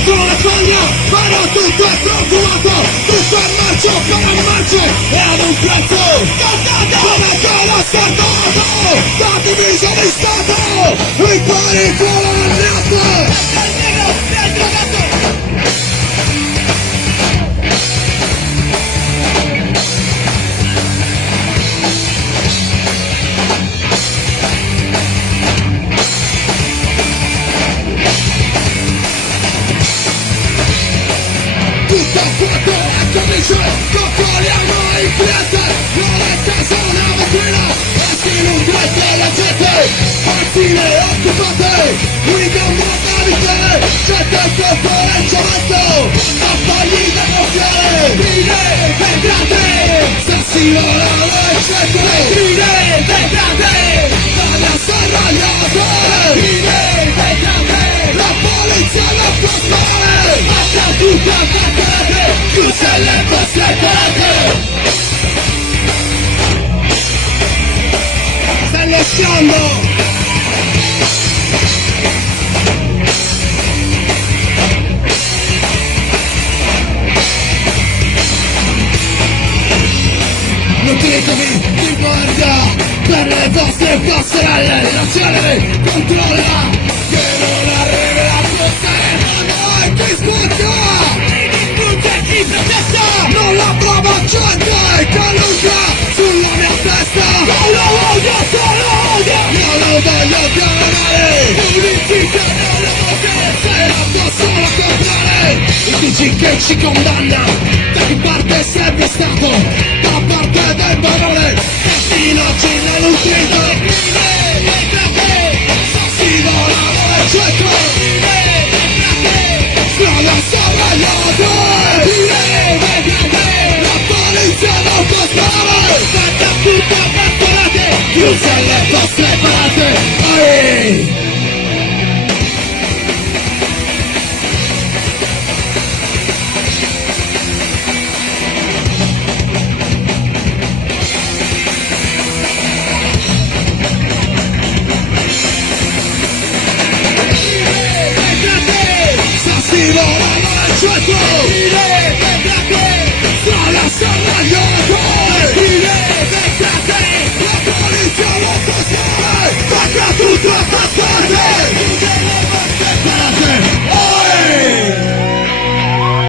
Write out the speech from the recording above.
dentro la foglia, però tutto è profumato, tutto è marcio per marce e ad un prezzo calcato come quello scartato, da diviso di stato, i pari colonnate. Il negro del drogato. Tutto fatto a camicie, coccoliamo il cliente, non è casa una vetrina, e si nutrette la gente, pazzine occupate, guida modalità, gente il corpo nel cemento, cappagli da gonfiare, vetrine, vetrate, sassi volano eccetera, vetrine, vetrate, taglia serragliate, vetrine, vetrate, la polizia non può stare, basta tutto a caccarate, chiuse le vostre porte. Stai sciando! Nutritevi di guardia per le vostre passerelle, la celere controlla che non arrivi la frusta e non è chi sbutta, chi protesta, non la prova gente che allunga sulla mia testa, non lo voglio, non lo voglio chiamare, politiche non lo voglio, se la posso solo comprare, e dici che ci condanna, da che parte sempre stato, da parte del barone, che fino a ci l'ha nutrito, si volano eccetera, strada sovragliate, la polizia non può stare, fatta tutto per parate, chiuse le vostre parate, ehi! Sassi volano al centro, strada serragliate, la polizia non può stare, faccia tutto a passare.